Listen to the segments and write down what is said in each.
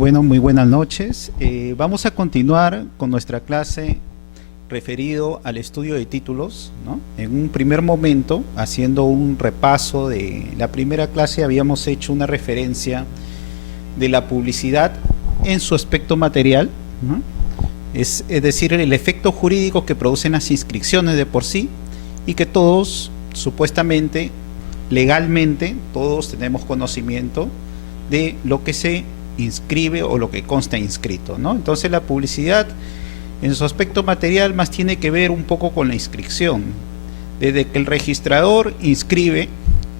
Bueno, muy buenas noches. Vamos a continuar con nuestra clase referido al estudio de títulos, ¿no? En un primer momento, haciendo un repaso de la primera clase, habíamos hecho una referencia de la publicidad en su aspecto material, ¿no? Es decir, el efecto jurídico que producen las inscripciones de por sí y que todos, supuestamente, legalmente, todos tenemos conocimiento de lo que se inscribe o lo que consta inscrito, ¿no? Entonces la publicidad en su aspecto material más tiene que ver un poco con la inscripción. Desde que el registrador inscribe,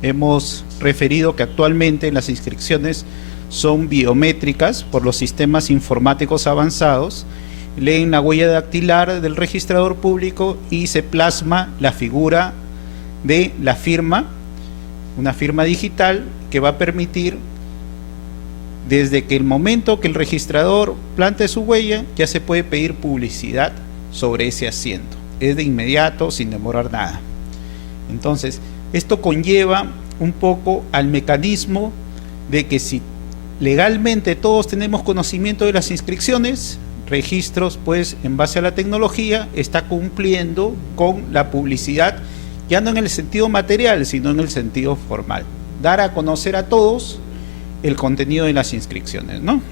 hemos referido que actualmente las inscripciones son biométricas por los sistemas informáticos avanzados, leen la huella dactilar del registrador público y se plasma la figura de la firma, una firma digital que va a permitir, desde que el momento que el registrador plante su huella, ya se puede pedir publicidad sobre ese asiento. Es de inmediato, sin demorar nada. Entonces, esto conlleva un poco al mecanismo de que si legalmente todos tenemos conocimiento de las inscripciones, registros, pues, en base a la tecnología, está cumpliendo con la publicidad, ya no en el sentido material, sino en el sentido formal. Dar a conocer a todos el contenido de las inscripciones, ¿no?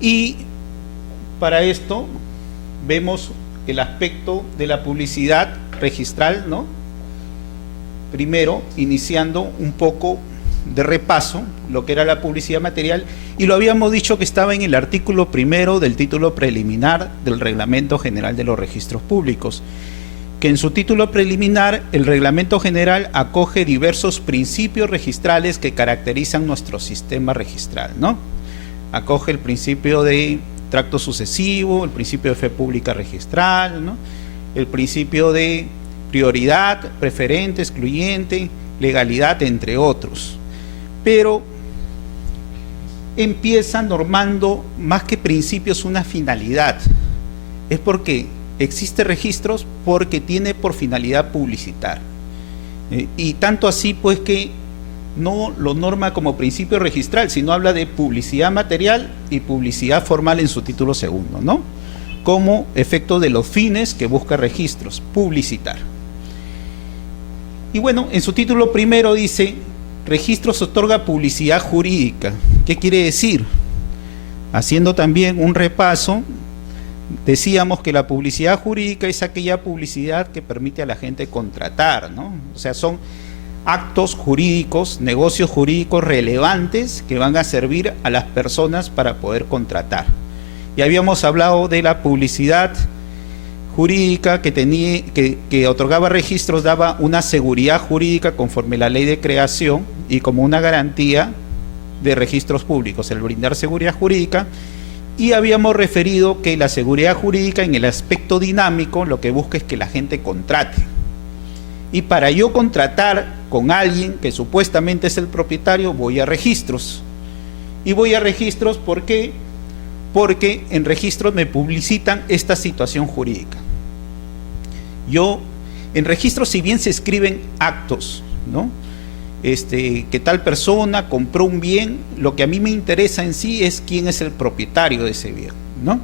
Y para esto vemos el aspecto de la publicidad registral, ¿no? Primero, iniciando un poco de repaso, lo que era la publicidad material, y lo habíamos dicho que estaba en el artículo primero del título preliminar del Reglamento General de los Registros Públicos, que en su título preliminar el Reglamento General acoge diversos principios registrales que caracterizan nuestro sistema registral, ¿no? Acoge el principio de tracto sucesivo, el principio de fe pública registral, ¿no? El principio de prioridad, preferente, excluyente, legalidad, entre otros. Pero empieza normando más que principios una finalidad. Es porque existe registros porque tiene por finalidad publicitar. Y tanto así pues que no lo norma como principio registral, sino habla de publicidad material y publicidad formal en su título segundo, ¿no? Como efecto de los fines que busca registros, publicitar. Y bueno, en su título primero dice, registros otorga publicidad jurídica. ¿Qué quiere decir? Haciendo también un repaso, decíamos que la publicidad jurídica es aquella publicidad que permite a la gente contratar, ¿no? O sea, son actos jurídicos, negocios jurídicos relevantes que van a servir a las personas para poder contratar. Ya habíamos hablado de la publicidad jurídica que otorgaba registros, daba una seguridad jurídica conforme a la ley de creación y como una garantía de registros públicos, el brindar seguridad jurídica. Y habíamos referido que la seguridad jurídica en el aspecto dinámico lo que busca es que la gente contrate. Y para yo contratar con alguien que supuestamente es el propietario, voy a registros. Y voy a registros, ¿por qué? Porque en registros me publicitan esta situación jurídica. En registros, si bien se escriben actos, ¿no? Que tal persona compró un bien, lo que a mí me interesa en sí es quién es el propietario de ese bien, ¿no?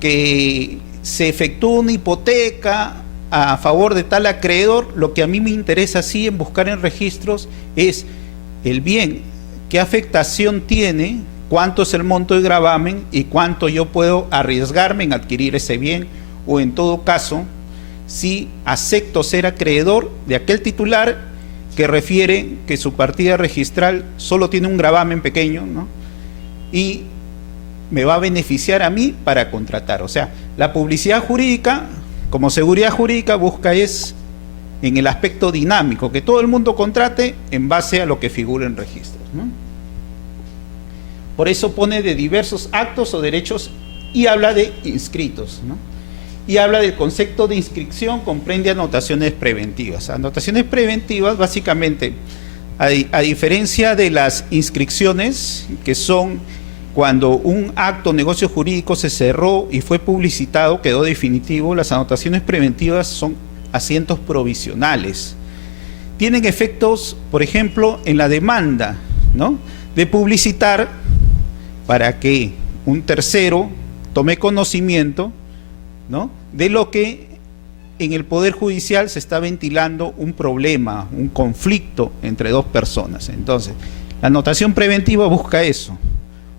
Que se efectúa una hipoteca a favor de tal acreedor, lo que a mí me interesa sí en buscar en registros es el bien, qué afectación tiene, cuánto es el monto de gravamen y cuánto yo puedo arriesgarme en adquirir ese bien, o en todo caso, si acepto ser acreedor de aquel titular que refiere que su partida registral solo tiene un gravamen pequeño, ¿no? Y me va a beneficiar a mí para contratar. O sea, la publicidad jurídica, como seguridad jurídica, busca es en el aspecto dinámico, que todo el mundo contrate en base a lo que figura en registros, ¿no? Por eso pone de diversos actos o derechos y habla de inscritos, ¿no? Y habla del concepto de inscripción, comprende anotaciones preventivas. Anotaciones preventivas, básicamente, a diferencia de las inscripciones, que son cuando un acto o negocio jurídico se cerró y fue publicitado, quedó definitivo, las anotaciones preventivas son asientos provisionales. Tienen efectos, por ejemplo, en la demanda, ¿no? De publicitar para que un tercero tome conocimiento, ¿no?, de lo que en el Poder Judicial se está ventilando un problema, un conflicto entre dos personas. Entonces, la anotación preventiva busca eso,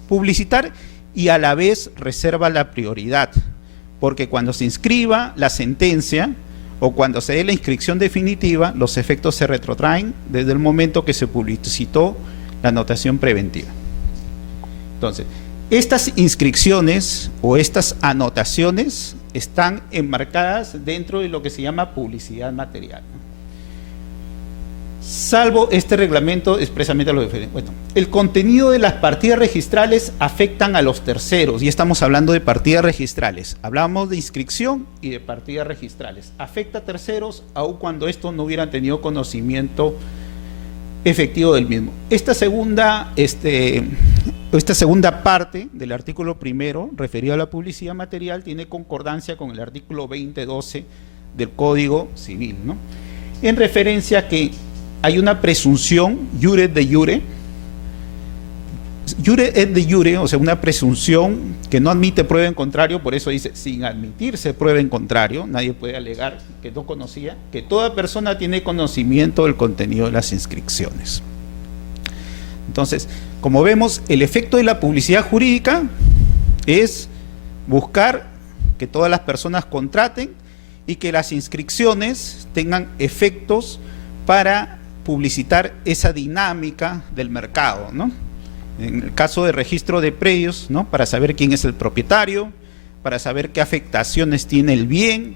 publicitar, y a la vez reserva la prioridad, porque cuando se inscriba la sentencia o cuando se dé la inscripción definitiva, los efectos se retrotraen desde el momento que se publicitó la anotación preventiva. Entonces, estas inscripciones o estas anotaciones están enmarcadas dentro de lo que se llama publicidad material, ¿no? Salvo este reglamento expresamente lo diferente. Bueno, el contenido de las partidas registrales afectan a los terceros, y estamos hablando de partidas registrales. Hablamos de inscripción y de partidas registrales. Afecta a terceros aun cuando estos no hubieran tenido conocimiento efectivo del mismo. Esta segunda parte del artículo primero, referido a la publicidad material, tiene concordancia con el artículo 20.12 del Código Civil, ¿no?, en referencia a que hay una presunción, jure et de jure et de jure, o sea, una presunción que no admite prueba en contrario, por eso dice, sin admitirse prueba en contrario, nadie puede alegar que no conocía, que toda persona tiene conocimiento del contenido de las inscripciones. Entonces, como vemos, el efecto de la publicidad jurídica es buscar que todas las personas contraten y que las inscripciones tengan efectos para publicitar esa dinámica del mercado, ¿no? En el caso de registro de predios, ¿no?, para saber quién es el propietario, para saber qué afectaciones tiene el bien,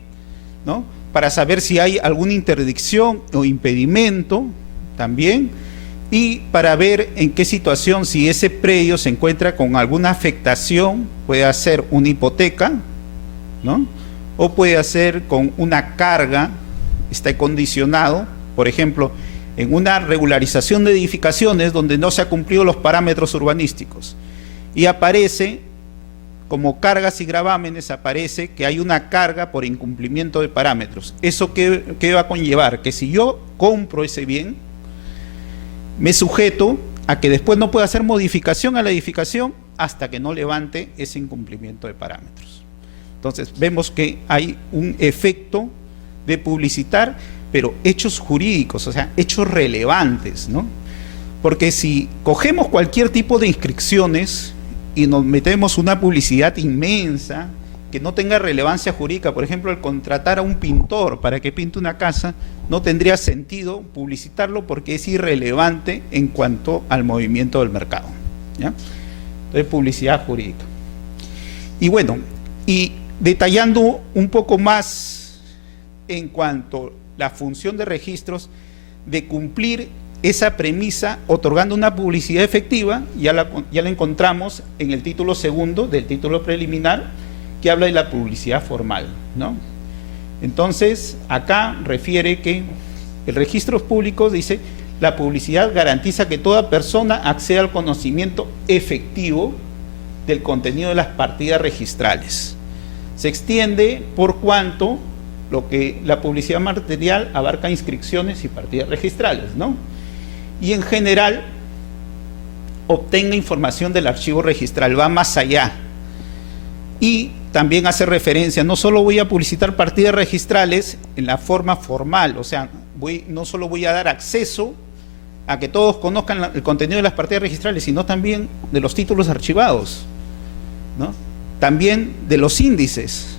¿no?, para saber si hay alguna interdicción o impedimento también, y para ver en qué situación, si ese predio se encuentra con alguna afectación, puede ser una hipoteca, ¿no?, o puede ser con una carga, está condicionado, por ejemplo, en una regularización de edificaciones donde no se han cumplido los parámetros urbanísticos, y aparece como cargas y gravámenes, aparece que hay una carga por incumplimiento de parámetros. ¿Eso qué va a conllevar? Que si yo compro ese bien, me sujeto a que después no pueda hacer modificación a la edificación hasta que no levante ese incumplimiento de parámetros. Entonces vemos que hay un efecto de publicitar, pero hechos jurídicos, o sea, hechos relevantes, ¿no? Porque si cogemos cualquier tipo de inscripciones y nos metemos una publicidad inmensa que no tenga relevancia jurídica, por ejemplo, el contratar a un pintor para que pinte una casa, no tendría sentido publicitarlo porque es irrelevante en cuanto al movimiento del mercado, ¿ya? Entonces, publicidad jurídica. Y bueno, y detallando un poco más en cuanto la función de registros, de cumplir esa premisa otorgando una publicidad efectiva, ya la encontramos en el título segundo del título preliminar, que habla de la publicidad formal, ¿no? Entonces, acá refiere que el registro público dice, la publicidad garantiza que toda persona acceda al conocimiento efectivo del contenido de las partidas registrales. Se extiende por cuanto lo que la publicidad material abarca inscripciones y partidas registrales, ¿no? Y en general obtenga información del archivo registral, va más allá. Y también hace referencia, no solo voy a publicitar partidas registrales en la forma formal, o sea, no solo voy a dar acceso a que todos conozcan el contenido de las partidas registrales, sino también de los títulos archivados, ¿no? También de los índices,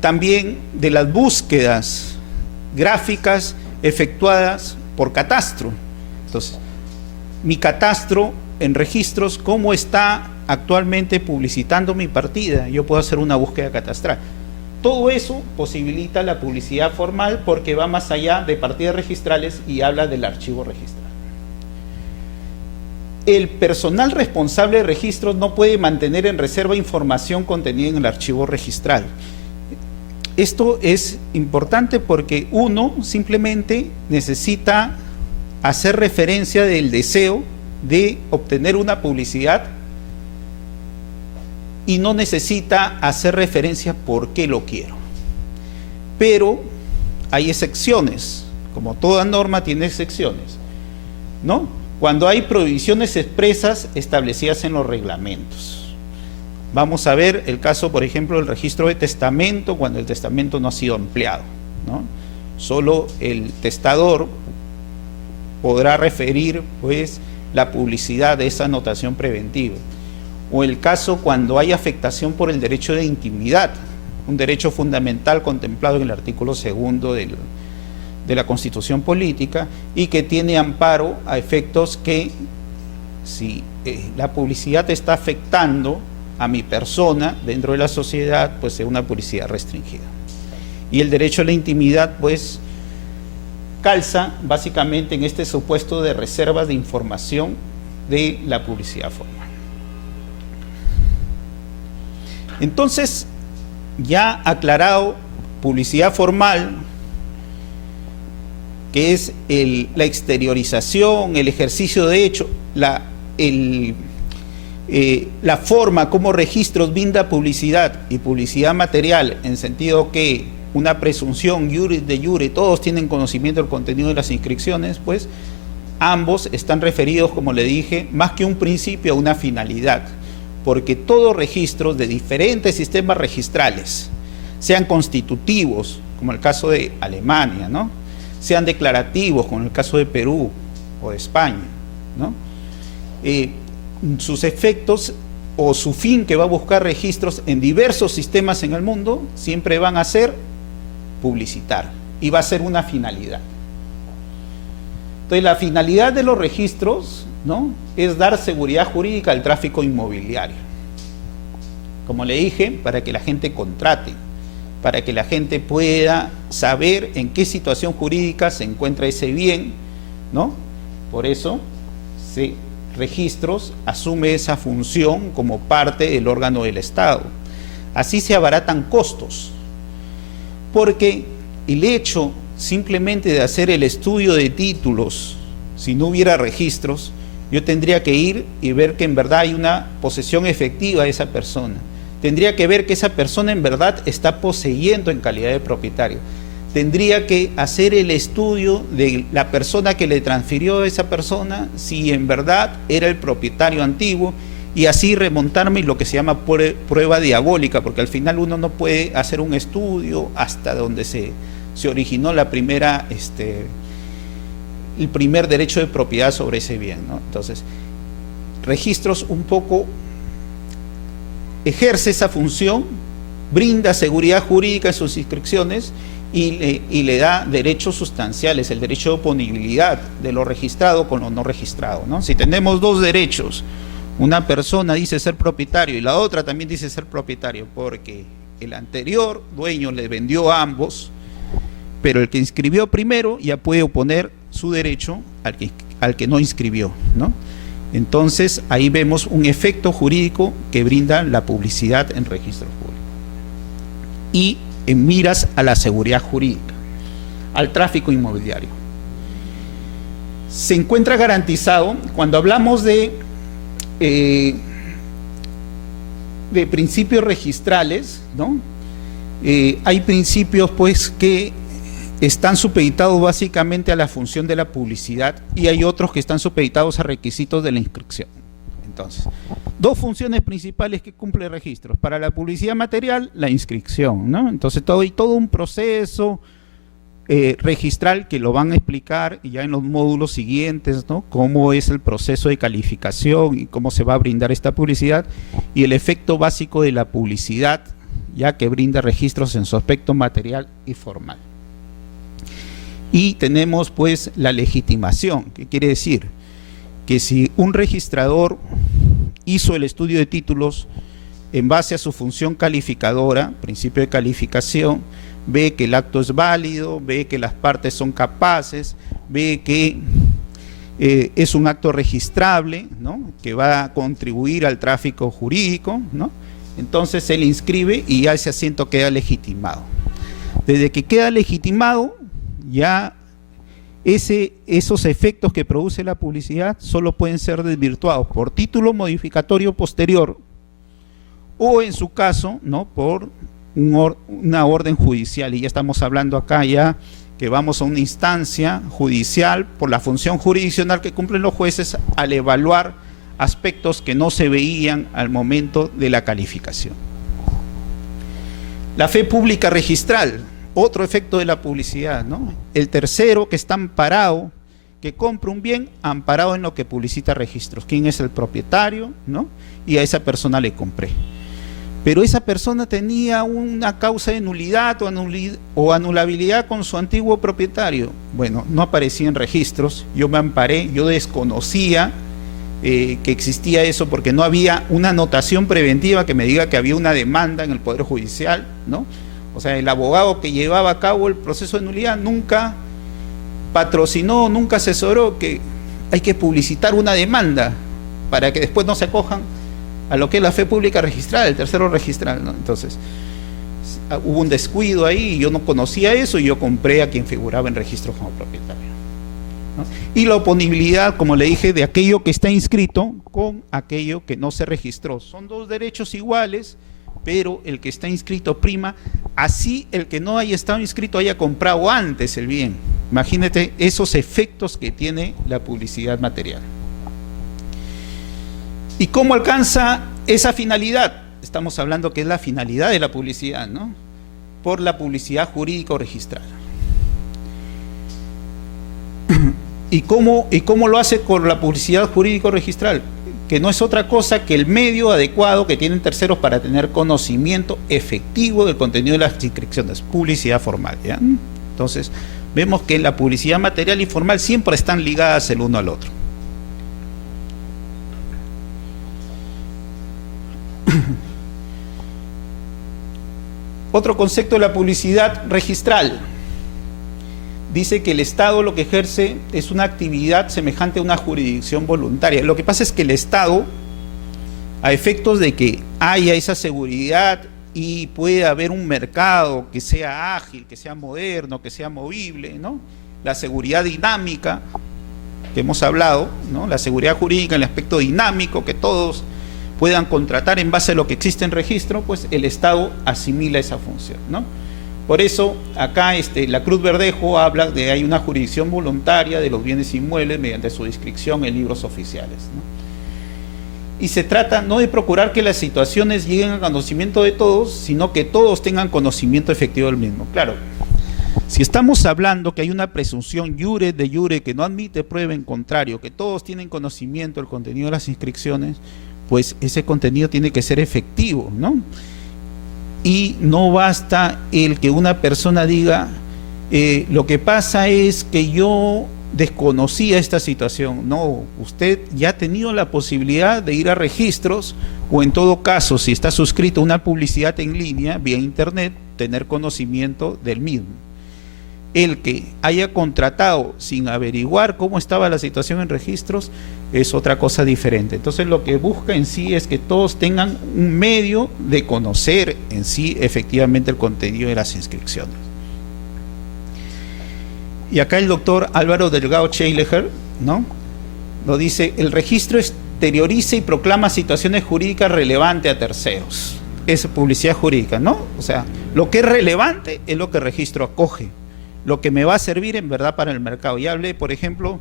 también de las búsquedas gráficas efectuadas por catastro. Entonces, mi catastro en registros, ¿cómo está actualmente publicitando mi partida? Yo puedo hacer una búsqueda catastral. Todo eso posibilita la publicidad formal porque va más allá de partidas registrales y habla del archivo registral. El personal responsable de registros no puede mantener en reserva información contenida en el archivo registral. Esto es importante porque uno simplemente necesita hacer referencia del deseo de obtener una publicidad y no necesita hacer referencia por qué lo quiero. Pero hay excepciones, como toda norma tiene excepciones, ¿no? cuando hay prohibiciones expresas establecidas en los reglamentos. Vamos a ver el caso, por ejemplo, del registro de testamento, cuando el testamento no ha sido empleado, ¿no? Solo el testador podrá referir, pues, la publicidad de esa anotación preventiva. O el caso cuando hay afectación por el derecho de intimidad, un derecho fundamental contemplado en el artículo 2 de la Constitución Política, y que tiene amparo a efectos que, si la publicidad está afectando a mi persona dentro de la sociedad, pues sea una publicidad restringida. Y el derecho a la intimidad, pues, calza básicamente en este supuesto de reservas de información de la publicidad formal. Entonces, ya aclarado publicidad formal, que es la exteriorización, el ejercicio de hecho, la forma como registros brinda publicidad y publicidad material, en sentido que una presunción iure de iure, todos tienen conocimiento del contenido de las inscripciones, pues ambos están referidos, como le dije, más que un principio a una finalidad, porque todos registros de diferentes sistemas registrales, sean constitutivos, como el caso de Alemania, ¿no?, sean declarativos, como el caso de Perú o de España, ¿no?, sus efectos o su fin, que va a buscar registros en diversos sistemas en el mundo, siempre van a ser publicitar, y va a ser una finalidad. Entonces, la finalidad de los registros, ¿no?, es dar seguridad jurídica al tráfico inmobiliario. Como le dije, para que la gente contrate, para que la gente pueda saber en qué situación jurídica se encuentra ese bien, ¿no? Por eso, registros asume esa función como parte del órgano del Estado. Así se abaratan costos, porque el hecho simplemente de hacer el estudio de títulos, si no hubiera registros, yo tendría que ir y ver que en verdad hay una posesión efectiva de esa persona. Tendría que ver que esa persona en verdad está poseyendo en calidad de propietario. Tendría que hacer el estudio de la persona que le transfirió a esa persona, si en verdad era el propietario antiguo, y así remontarme lo que se llama prueba diabólica, porque al final uno no puede hacer un estudio hasta donde se originó la primera, el primer derecho de propiedad sobre ese bien, ¿no? Entonces, registros un poco ejerce esa función, brinda seguridad jurídica en sus inscripciones y le da derechos sustanciales, el derecho de oponibilidad de lo registrado con lo no registrado, ¿no? Si tenemos dos derechos, una persona dice ser propietario y la otra también dice ser propietario porque el anterior dueño le vendió a ambos, pero el que inscribió primero ya puede oponer su derecho al que no inscribió, ¿no? Entonces ahí vemos un efecto jurídico que brinda la publicidad en registros públicos y en miras a la seguridad jurídica, al tráfico inmobiliario. Se encuentra garantizado cuando hablamos de principios registrales, ¿no? Hay principios pues que están supeditados básicamente a la función de la publicidad y hay otros que están supeditados a requisitos de la inscripción. Entonces, dos funciones principales que cumple el registro. Para la publicidad material, la inscripción, ¿no? Entonces, todo un proceso registral que lo van a explicar ya en los módulos siguientes, ¿no? Cómo es el proceso de calificación y cómo se va a brindar esta publicidad y el efecto básico de la publicidad, ya que brinda registros en su aspecto material y formal. Y tenemos pues la legitimación, que quiere decir que si un registrador hizo el estudio de títulos en base a su función calificadora, principio de calificación, ve que el acto es válido, ve que las partes son capaces, ve que es un acto registrable, ¿no?, que va a contribuir al tráfico jurídico, ¿no?, entonces él inscribe y ya ese asiento queda legitimado. Desde que queda legitimado, ya esos efectos que produce la publicidad solo pueden ser desvirtuados por título modificatorio posterior o en su caso, ¿no?, por una orden judicial, y ya estamos hablando acá ya que vamos a una instancia judicial por la función jurisdiccional que cumplen los jueces al evaluar aspectos que no se veían al momento de la calificación. La fe pública registral, otro efecto de la publicidad, ¿no? El tercero que está amparado, que compra un bien amparado en lo que publicita registros. ¿Quién es el propietario? ¿No? Y a esa persona le compré. Pero esa persona tenía una causa de nulidad o anulabilidad con su antiguo propietario. Bueno, no aparecía en registros, yo me amparé, yo desconocía que existía eso porque no había una anotación preventiva que me diga que había una demanda en el Poder Judicial, ¿no? O sea, el abogado que llevaba a cabo el proceso de nulidad nunca patrocinó, nunca asesoró que hay que publicitar una demanda para que después no se acojan a lo que es la fe pública registral, el tercero registral, ¿no? Entonces, hubo un descuido ahí y yo no conocía eso y yo compré a quien figuraba en registro como propietario, ¿no? Y la oponibilidad, como le dije, de aquello que está inscrito con aquello que no se registró. Son dos derechos iguales, pero el que está inscrito prima, así el que no haya estado inscrito haya comprado antes el bien. Imagínate esos efectos que tiene la publicidad material. ¿Y cómo alcanza esa finalidad? Estamos hablando que es la finalidad de la publicidad, ¿no? Por la publicidad jurídico registral. ¿Y cómo lo hace con la publicidad jurídico registral? Que no es otra cosa que el medio adecuado que tienen terceros para tener conocimiento efectivo del contenido de las inscripciones, publicidad formal, ¿ya? Entonces, vemos que la publicidad material y formal siempre están ligadas el uno al otro. Otro concepto de la publicidad registral. Dice que el Estado lo que ejerce es una actividad semejante a una jurisdicción voluntaria. Lo que pasa es que el Estado, a efectos de que haya esa seguridad y pueda haber un mercado que sea ágil, que sea moderno, que sea movible, ¿no? La seguridad dinámica que hemos hablado, ¿no? La seguridad jurídica, el aspecto dinámico, que todos puedan contratar en base a lo que existe en registro, pues el Estado asimila esa función, ¿no? Por eso, acá la Cruz Verdejo habla de hay una jurisdicción voluntaria de los bienes inmuebles mediante su inscripción en libros oficiales, ¿no? Y se trata no de procurar que las situaciones lleguen al conocimiento de todos, sino que todos tengan conocimiento efectivo del mismo. Claro, si estamos hablando que hay una presunción iure de iure que no admite prueba en contrario, que todos tienen conocimiento del contenido de las inscripciones, pues ese contenido tiene que ser efectivo, ¿no? Y no basta el que una persona diga, lo que pasa es que yo desconocía esta situación. No, usted ya ha tenido la posibilidad de ir a registros o en todo caso, si está suscrito a una publicidad en línea, vía internet, tener conocimiento del mismo. El que haya contratado sin averiguar cómo estaba la situación en registros es otra cosa diferente. Entonces lo que busca en sí es que todos tengan un medio de conocer en sí efectivamente el contenido de las inscripciones. Y acá el doctor Álvaro Delgado Schleicher, ¿no?, lo dice: el registro exterioriza y proclama situaciones jurídicas relevantes a terceros. Es publicidad jurídica, ¿no? O sea, lo que es relevante es lo que el registro acoge, lo que me va a servir en verdad para el mercado. Ya hablé, por ejemplo,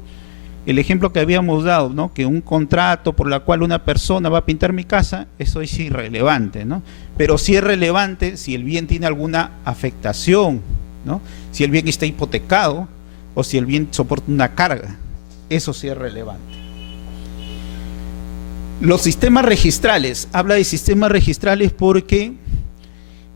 el ejemplo que habíamos dado, ¿no?, que un contrato por la cual una persona va a pintar mi casa, eso es irrelevante, ¿no? Pero sí es relevante si el bien tiene alguna afectación, ¿no? Si el bien está hipotecado o si el bien soporta una carga, eso sí es relevante. Los sistemas registrales, habla de sistemas registrales porque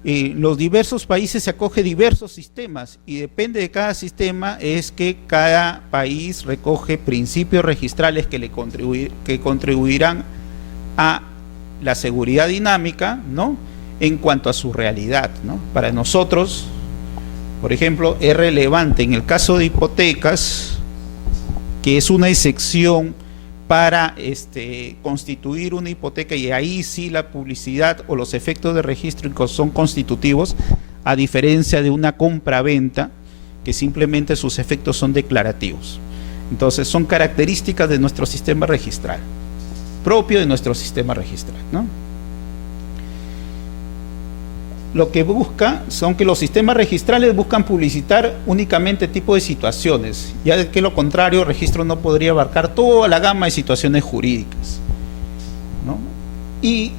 los diversos países se acoge diversos sistemas y depende de cada sistema es que cada país recoge principios registrales que contribuirán a la seguridad dinámica, ¿no?, en cuanto a su realidad, ¿no? Para nosotros, por ejemplo, es relevante en el caso de hipotecas, que es una excepción para constituir una hipoteca, y ahí sí la publicidad o los efectos de registro son constitutivos, a diferencia de una compra-venta que simplemente sus efectos son declarativos. Entonces son características de nuestro sistema registral, propio de nuestro sistema registral, ¿no? lo que busca son que los sistemas registrales buscan publicitar únicamente tipo de situaciones, ya que lo contrario, el registro no podría abarcar toda la gama de situaciones jurídicas, ¿no? Y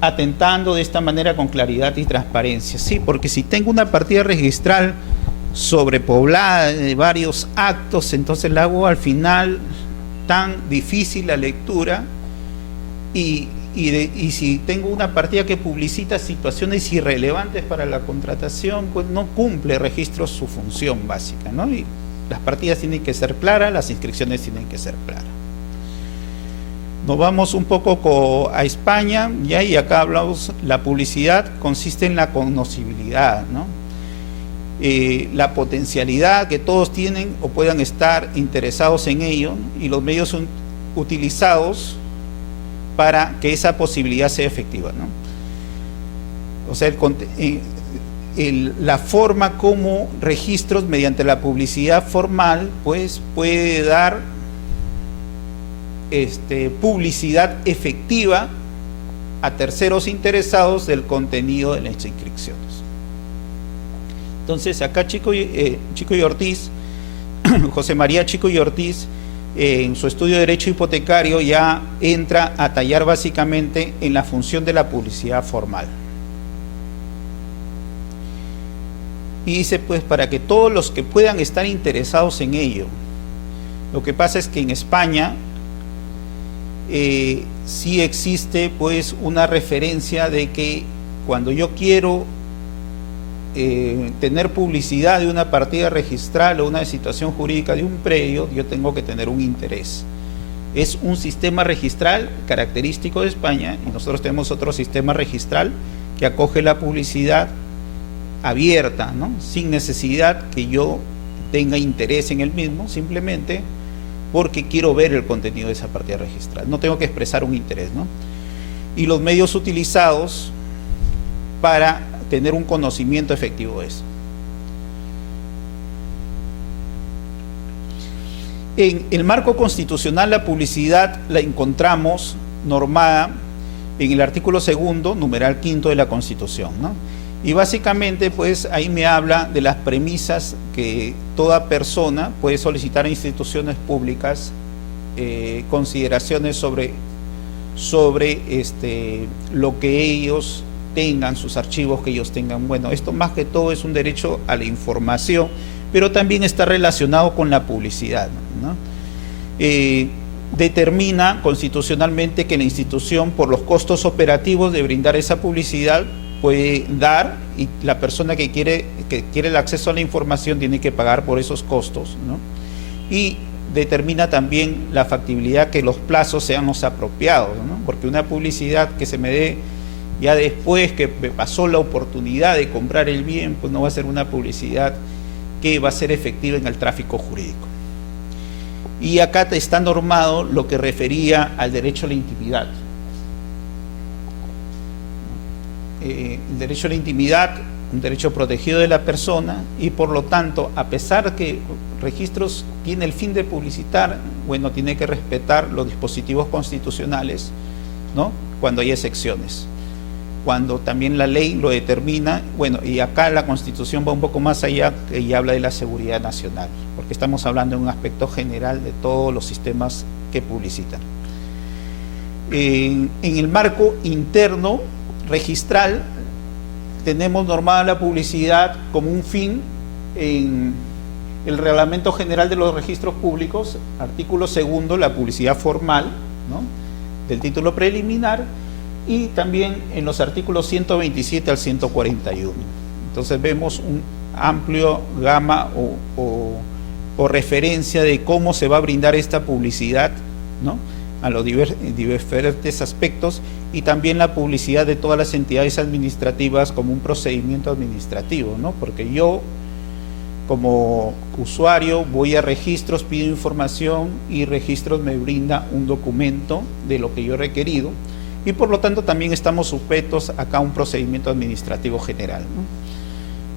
atentando de esta manera con claridad y transparencia, sí, porque si tengo una partida registral sobrepoblada de varios actos, entonces la hago al final tan difícil la lectura y si tengo una partida que publicita situaciones irrelevantes para la contratación, pues no cumple registro su función básica, ¿no? Y las partidas tienen que ser claras, las inscripciones tienen que ser claras. Nos vamos un poco a España, ¿ya? Y acá hablamos, la publicidad consiste en la conocibilidad, ¿no? La potencialidad que todos tienen o puedan estar interesados en ello, y los medios son utilizados para que esa posibilidad sea efectiva, ¿no? O sea, la forma como registros mediante la publicidad formal, pues puede dar publicidad efectiva a terceros interesados del contenido de las inscripciones. Entonces acá Chico y Ortiz, José María Chico y Ortiz, en su estudio de Derecho Hipotecario ya entra a tallar básicamente en la función de la publicidad formal. Y dice, pues, para que todos los que puedan estar interesados en ello. Lo que pasa es que en España sí existe pues una referencia de que cuando yo quiero tener publicidad de una partida registral o una situación jurídica de un predio, yo tengo que tener un interés. Es un sistema registral característico de España, y nosotros tenemos otro sistema registral que acoge la publicidad abierta, ¿no? Sin necesidad que yo tenga interés en el mismo, simplemente porque quiero ver el contenido de esa partida registral, no tengo que expresar un interés, ¿no? Y los medios utilizados para tener un conocimiento efectivo de eso. En el marco constitucional, la publicidad la encontramos normada en el artículo 2º, numeral 5 de la Constitución, ¿no? Y básicamente, pues, ahí me habla de las premisas que toda persona puede solicitar a instituciones públicas, consideraciones sobre lo que ellos tengan, sus archivos que ellos tengan. Bueno, esto más que todo es un derecho a la información, pero también está relacionado con la publicidad, ¿no? Determina constitucionalmente que la institución, por los costos operativos de brindar esa publicidad, puede dar, y la persona que quiere el acceso a la información tiene que pagar por esos costos, ¿no? Y determina también la factibilidad que los plazos sean los apropiados, ¿no? Porque una publicidad que se me dé ya después que me pasó la oportunidad de comprar el bien, pues no va a ser una publicidad que va a ser efectiva en el tráfico jurídico. Y acá está normado lo que refería al derecho a la intimidad. El derecho a la intimidad, un derecho protegido de la persona, y por lo tanto, a pesar que registros tiene el fin de publicitar, bueno, tiene que respetar los dispositivos constitucionales, ¿no? Cuando hay excepciones, cuando también la ley lo determina. Bueno, y acá la Constitución va un poco más allá y habla de la seguridad nacional, porque estamos hablando de un aspecto general de todos los sistemas que publicitan. En el marco interno registral tenemos normada la publicidad como un fin en el Reglamento General de los Registros Públicos, artículo 2º, la publicidad formal, ¿no?, del título preliminar, y también en los artículos 127 al 141. Entonces vemos un amplio gama o referencia de cómo se va a brindar esta publicidad, ¿no?, a los diferentes aspectos, y también la publicidad de todas las entidades administrativas como un procedimiento administrativo, ¿no? Porque yo, como usuario, voy a registros, pido información, y registros me brinda un documento de lo que yo he requerido, y por lo tanto también estamos sujetos acá a un procedimiento administrativo general, ¿no?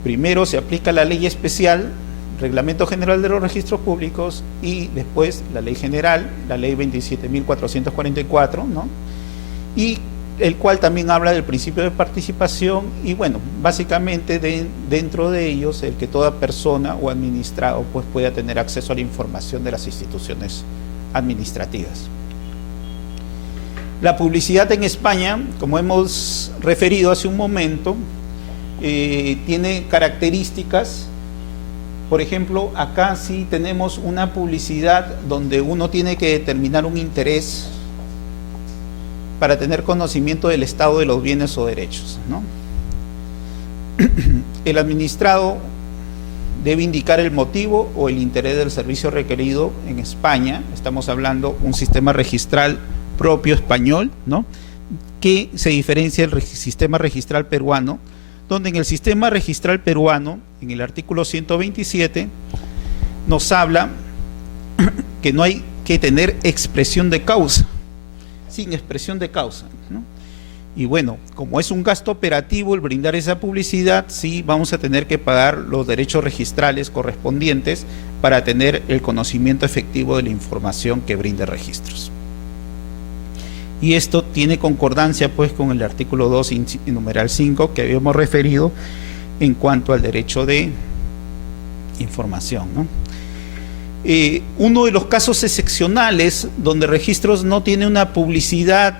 Primero se aplica la ley especial, Reglamento General de los Registros Públicos, y después la ley general, la ley 27.444, ¿no? Y el cual también habla del principio de participación y bueno, básicamente dentro de ellos el que toda persona o administrado pues pueda tener acceso a la información de las instituciones administrativas. La publicidad en España, como hemos referido hace un momento, tiene características. Por ejemplo, acá sí tenemos una publicidad donde uno tiene que determinar un interés para tener conocimiento del estado de los bienes o derechos, ¿no? El administrado debe indicar el motivo o el interés del servicio requerido en España. Estamos hablando de un sistema registral propio español, ¿no?, que se diferencia del sistema registral peruano, donde en el sistema registral peruano, en el artículo 127, nos habla que no hay que tener expresión de causa, sin expresión de causa, ¿no? Y bueno, como es un gasto operativo el brindar esa publicidad, sí vamos a tener que pagar los derechos registrales correspondientes para tener el conocimiento efectivo de la información que brinde registros. Y esto tiene concordancia pues con el artículo 2, numeral 5, que habíamos referido en cuanto al derecho de información, ¿no? Uno de los casos excepcionales donde registros no tiene una publicidad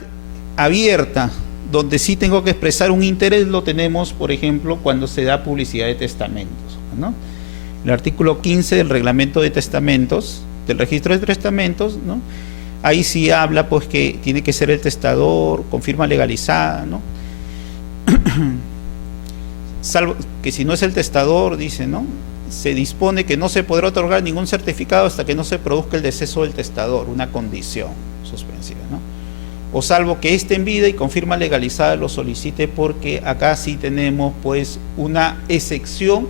abierta, donde sí tengo que expresar un interés, lo tenemos, por ejemplo, cuando se da publicidad de testamentos, ¿no? El artículo 15 del reglamento de testamentos, del registro de testamentos, ¿no?, ahí sí habla pues que tiene que ser el testador con firma legalizada, ¿no? Salvo que si no es el testador, dice, ¿no?, se dispone que no se podrá otorgar ningún certificado hasta que no se produzca el deceso del testador, una condición suspensiva, ¿no? O salvo que éste en vida y con firma legalizada lo solicite, porque acá sí tenemos pues una excepción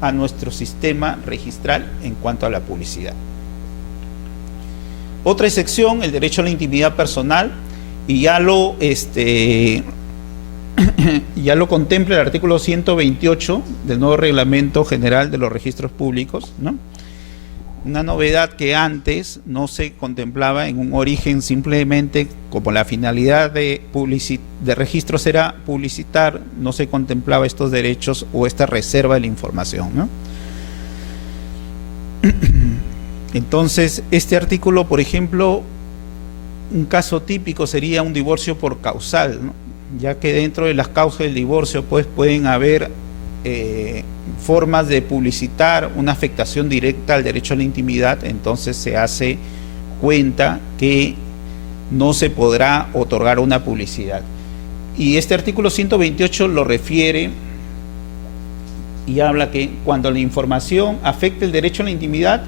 a nuestro sistema registral en cuanto a la publicidad. Otra excepción, el derecho a la intimidad personal, y ya lo contempla el artículo 128 del nuevo Reglamento General de los Registros Públicos, ¿no? Una novedad que antes no se contemplaba en un origen, simplemente como la finalidad de registros era publicitar, no se contemplaba estos derechos o esta reserva de la información, ¿no? Entonces, este artículo, por ejemplo, un caso típico sería un divorcio por causal, ¿no?, ya que dentro de las causas del divorcio pues pueden haber formas de publicitar una afectación directa al derecho a la intimidad. Entonces se hace cuenta que no se podrá otorgar una publicidad. Y este artículo 128 lo refiere y habla que cuando la información afecte el derecho a la intimidad,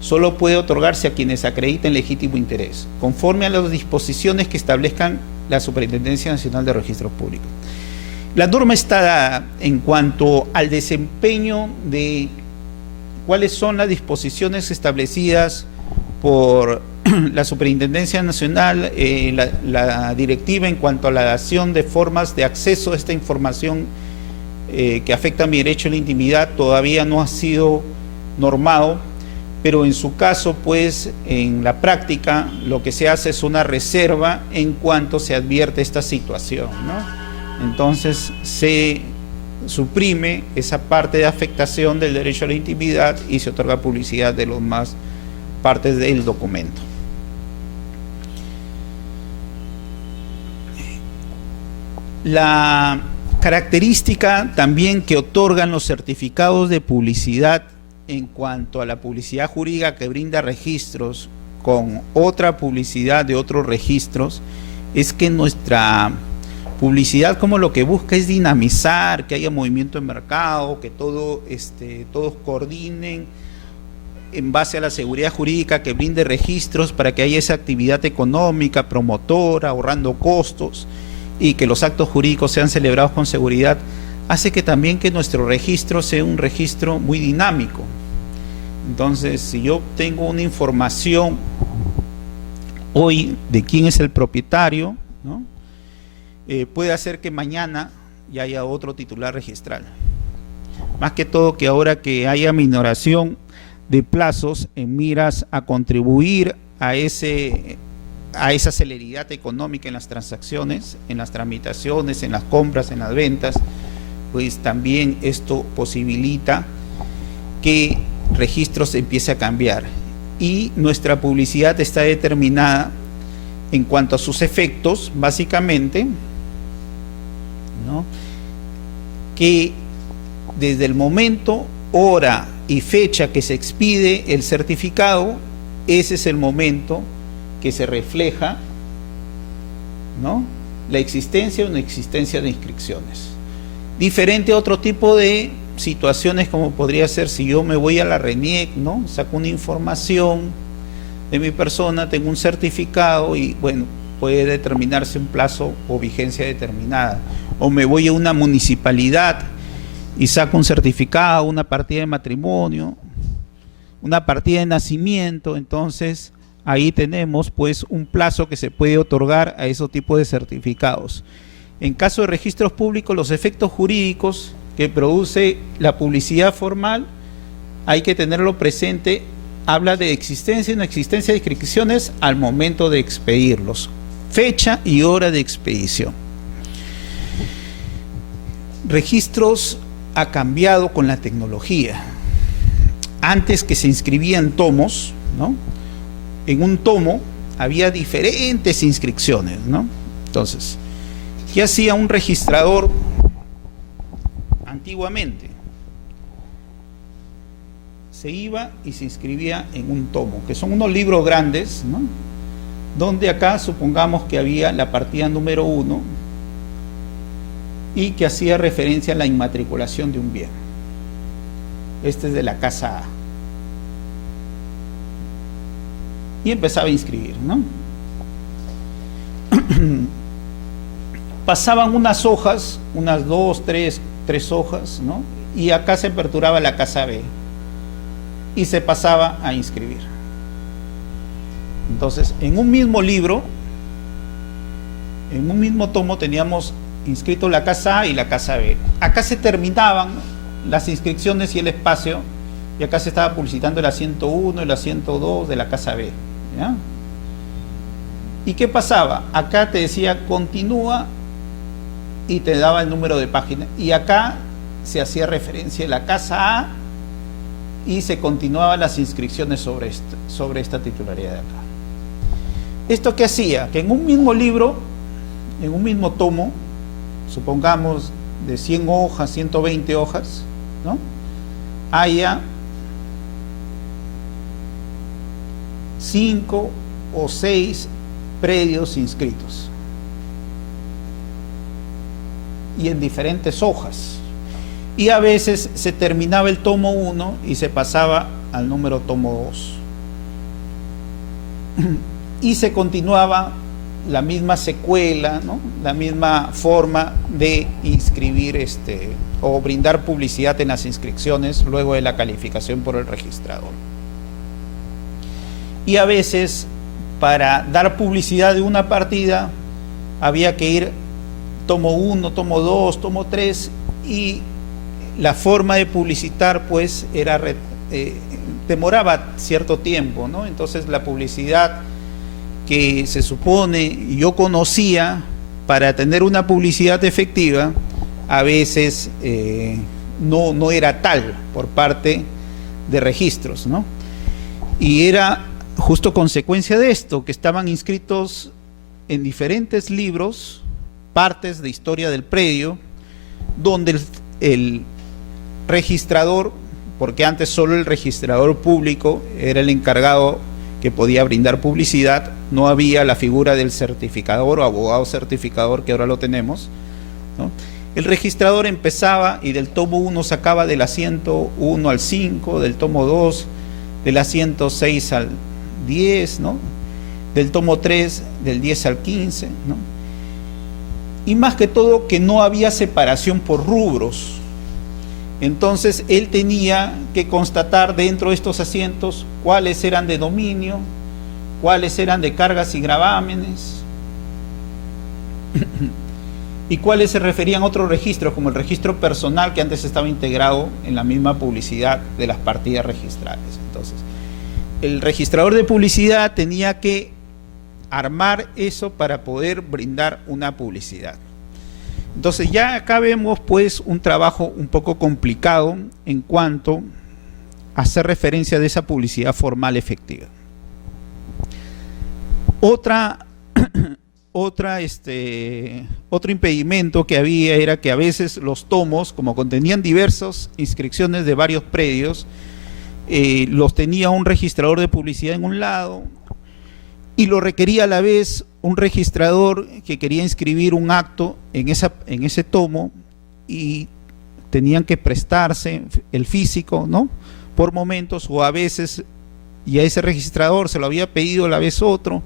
solo puede otorgarse a quienes acrediten legítimo interés, conforme a las disposiciones que establezcan la Superintendencia Nacional de Registros Públicos. La norma está dada en cuanto al desempeño de cuáles son las disposiciones establecidas por la Superintendencia Nacional, la directiva en cuanto a la dación de formas de acceso a esta información que afecta a mi derecho a la intimidad. Todavía no ha sido normado, pero en su caso, pues, en la práctica, lo que se hace es una reserva en cuanto se advierte esta situación, ¿no? Entonces, se suprime esa parte de afectación del derecho a la intimidad y se otorga publicidad de las demás partes del documento. La característica también que otorgan los certificados de publicidad en cuanto a la publicidad jurídica que brinda registros con otra publicidad de otros registros es que nuestra publicidad como lo que busca es dinamizar, que haya movimiento en mercado, que todos coordinen en base a la seguridad jurídica que brinde registros para que haya esa actividad económica, promotora, ahorrando costos, y que los actos jurídicos sean celebrados con seguridad, hace que también que nuestro registro sea un registro muy dinámico. Entonces, si yo tengo una información hoy de quién es el propietario, ¿no?, puede hacer que mañana ya haya otro titular registral. Más que todo que ahora que haya minoración de plazos en miras a contribuir a ese a esa celeridad económica en las transacciones, en las tramitaciones, en las compras, en las ventas, pues también esto posibilita que registros empiece a cambiar. Y nuestra publicidad está determinada en cuanto a sus efectos, básicamente, ¿no?, que desde el momento, hora y fecha que se expide el certificado, ese es el momento que se refleja, ¿no?, la existencia o no existencia de inscripciones. Diferente a otro tipo de situaciones, como podría ser si yo me voy a la RENIEC, ¿no?, saco una información de mi persona, tengo un certificado y bueno, puede determinarse un plazo o vigencia determinada. O me voy a una municipalidad y saco un certificado, una partida de matrimonio, una partida de nacimiento, entonces ahí tenemos pues un plazo que se puede otorgar a esos tipos de certificados. En caso de registros públicos, los efectos jurídicos que produce la publicidad formal, hay que tenerlo presente, habla de existencia y no existencia de inscripciones al momento de expedirlos, fecha y hora de expedición. Registros ha cambiado con la tecnología. Antes, que se inscribían tomos, ¿no?, en un tomo había diferentes inscripciones, ¿no? Entonces, ¿qué hacía un registrador antiguamente? Se iba y se inscribía en un tomo, que son unos libros grandes, ¿no?, donde acá supongamos que había la partida número 1 y que hacía referencia a la inmatriculación de un bien. Este es de la casa A. Y empezaba a inscribir, ¿no? Pasaban unas hojas, unas 2, 3 hojas, ¿no?, y acá se aperturaba la casa B y se pasaba a inscribir. Entonces, en un mismo libro, en un mismo tomo, teníamos inscrito la casa A y la casa B. Acá se terminaban las inscripciones y el espacio, y acá se estaba publicitando el asiento 1 y el asiento 2 de la casa B, ¿ya? ¿Y qué pasaba? Acá te decía continúa y te daba el número de página, y acá se hacía referencia a la casa A y se continuaban las inscripciones sobre esta titularidad de acá. ¿Esto qué hacía? Que en un mismo libro, en un mismo tomo, supongamos de 100 hojas, 120 hojas, ¿no?, haya 5 o 6 predios inscritos y en diferentes hojas, y a veces se terminaba el tomo 1 y se pasaba al número tomo 2 y se continuaba la misma secuela, ¿no?, la misma forma de inscribir o brindar publicidad en las inscripciones luego de la calificación por el registrador. Y a veces, para dar publicidad de una partida, había que ir tomo 1, tomo 2, tomo 3, y la forma de publicitar pues era demoraba cierto tiempo, ¿no? Entonces la publicidad que se supone yo conocía para tener una publicidad efectiva, a veces no era tal por parte de registros, ¿no? Y era justo consecuencia de esto, que estaban inscritos en diferentes libros, partes de historia del predio, donde el registrador, porque antes solo el registrador público era el encargado que podía brindar publicidad, no había la figura del certificador o abogado certificador que ahora lo tenemos, ¿no? El registrador empezaba y del tomo 1 sacaba del asiento 1 al 5, del tomo 2 del asiento 6 al 10, ¿no?, del tomo 3 del 10 al 15, ¿no? Y más que todo que no había separación por rubros. Entonces él tenía que constatar dentro de estos asientos cuáles eran de dominio, cuáles eran de cargas y gravámenes y cuáles se referían a otros registros, como el registro personal, que antes estaba integrado en la misma publicidad de las partidas registrales. Entonces, el registrador de publicidad tenía que armar eso para poder brindar una publicidad. Entonces ya acá vemos pues un trabajo un poco complicado en cuanto a hacer referencia de esa publicidad formal efectiva. Otro impedimento que había era que a veces los tomos, como contenían diversas inscripciones de varios predios, los tenía un registrador de publicidad en un lado y lo requería a la vez un registrador que quería inscribir un acto en ese tomo, y tenían que prestarse el físico, ¿no?, por momentos, o a veces y a ese registrador se lo había pedido a la vez otro,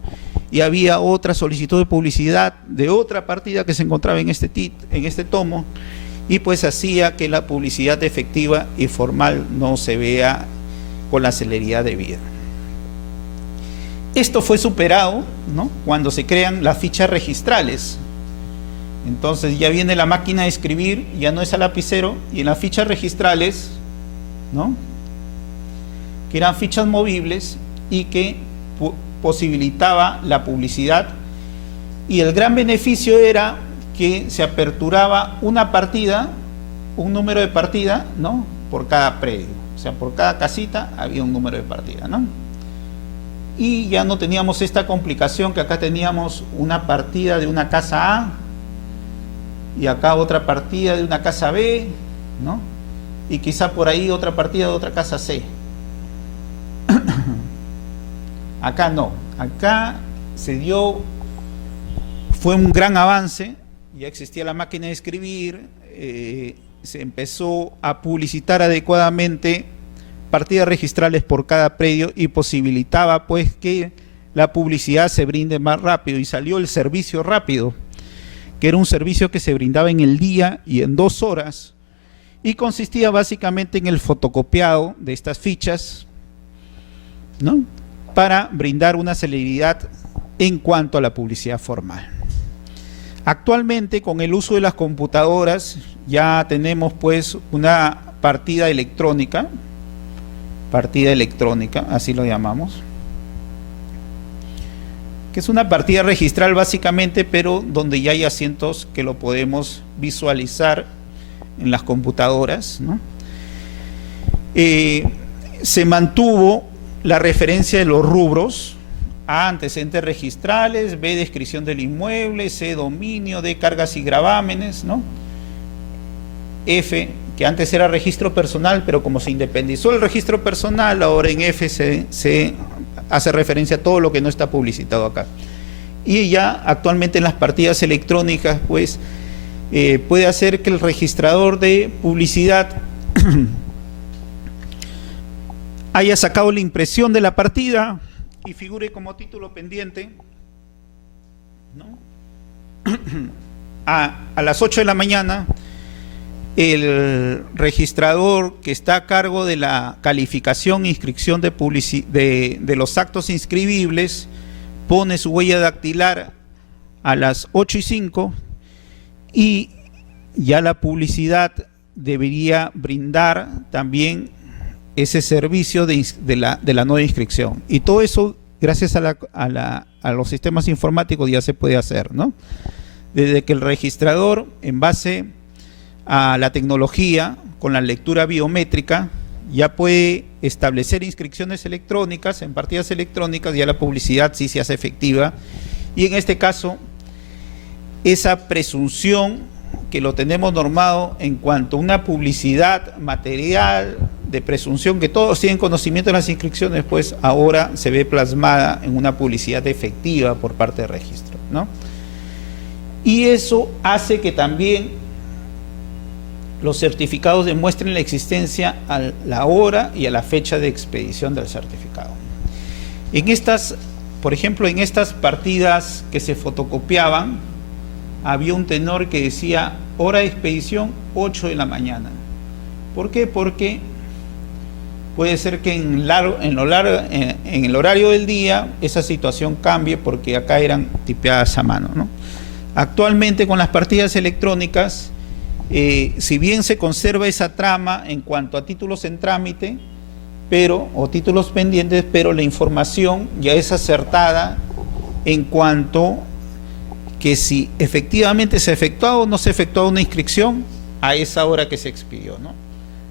y había otra solicitud de publicidad de otra partida que se encontraba en este tomo, y pues hacía que la publicidad efectiva y formal no se vea con la celeridad debida. Esto fue superado, ¿no?, cuando se crean las fichas registrales. Entonces ya viene la máquina de escribir, ya no es a lapicero, y en las fichas registrales, ¿no?, que eran fichas movibles y que posibilitaba la publicidad, y el gran beneficio era que se aperturaba una partida, un número de partida, ¿no?, por cada predio, o sea, por cada casita había un número de partida, ¿no? Y ya no teníamos esta complicación que acá teníamos una partida de una casa A y acá otra partida de una casa B, ¿no?, y quizá por ahí otra partida de otra casa C. Acá no, acá fue un gran avance, ya existía la máquina de escribir, se empezó a publicitar adecuadamente partidas registrales por cada predio y posibilitaba pues que la publicidad se brinde más rápido, y salió el servicio rápido, que era un servicio que se brindaba en el día y en 2 horas, y consistía básicamente en el fotocopiado de estas fichas, ¿no?, para brindar una celeridad en cuanto a la publicidad formal. Actualmente, con el uso de las computadoras, ya tenemos pues una partida electrónica, así lo llamamos, que es una partida registral básicamente, pero donde ya hay asientos que lo podemos visualizar en las computadoras, ¿no? Se mantuvo la referencia de los rubros: A, antecedentes registrales; B, descripción del inmueble; C, dominio; D, cargas y gravámenes, ¿no? F, que antes era registro personal, pero como se independizó el registro personal, ahora en F se hace referencia a todo lo que no está publicitado acá. Y ya actualmente en las partidas electrónicas, pues, puede hacer que el registrador de publicidad haya sacado la impresión de la partida y figure como título pendiente, ¿no? A las 8 de la mañana, el registrador que está a cargo de la calificación e inscripción de los actos inscribibles pone su huella dactilar a las 8:05, y ya la publicidad debería brindar también ese servicio de la nueva inscripción. Y todo eso, gracias a los sistemas informáticos, ya se puede hacer, ¿no? Desde que el registrador, en base a la tecnología, con la lectura biométrica, ya puede establecer inscripciones electrónicas en partidas electrónicas, ya la publicidad sí se hace efectiva. Y en este caso, esa presunción que lo tenemos normado en cuanto a una publicidad material de presunción, que todos tienen conocimiento de las inscripciones, pues ahora se ve plasmada en una publicidad efectiva por parte del registro, ¿no? Y eso hace que también los certificados demuestren la existencia a la hora y a la fecha de expedición del certificado. En estas, por ejemplo, en estas partidas que se fotocopiaban, había un tenor que decía hora de expedición 8 de la mañana. ¿Por qué? Porque puede ser que en el horario del día esa situación cambie, porque acá eran tipeadas a mano, ¿no? Actualmente, con las partidas electrónicas, si bien se conserva esa trama en cuanto a títulos en trámite, o títulos pendientes, pero la información ya es acertada en cuanto que si efectivamente se efectuó o no se efectuó una inscripción a esa hora que se expidió, ¿no?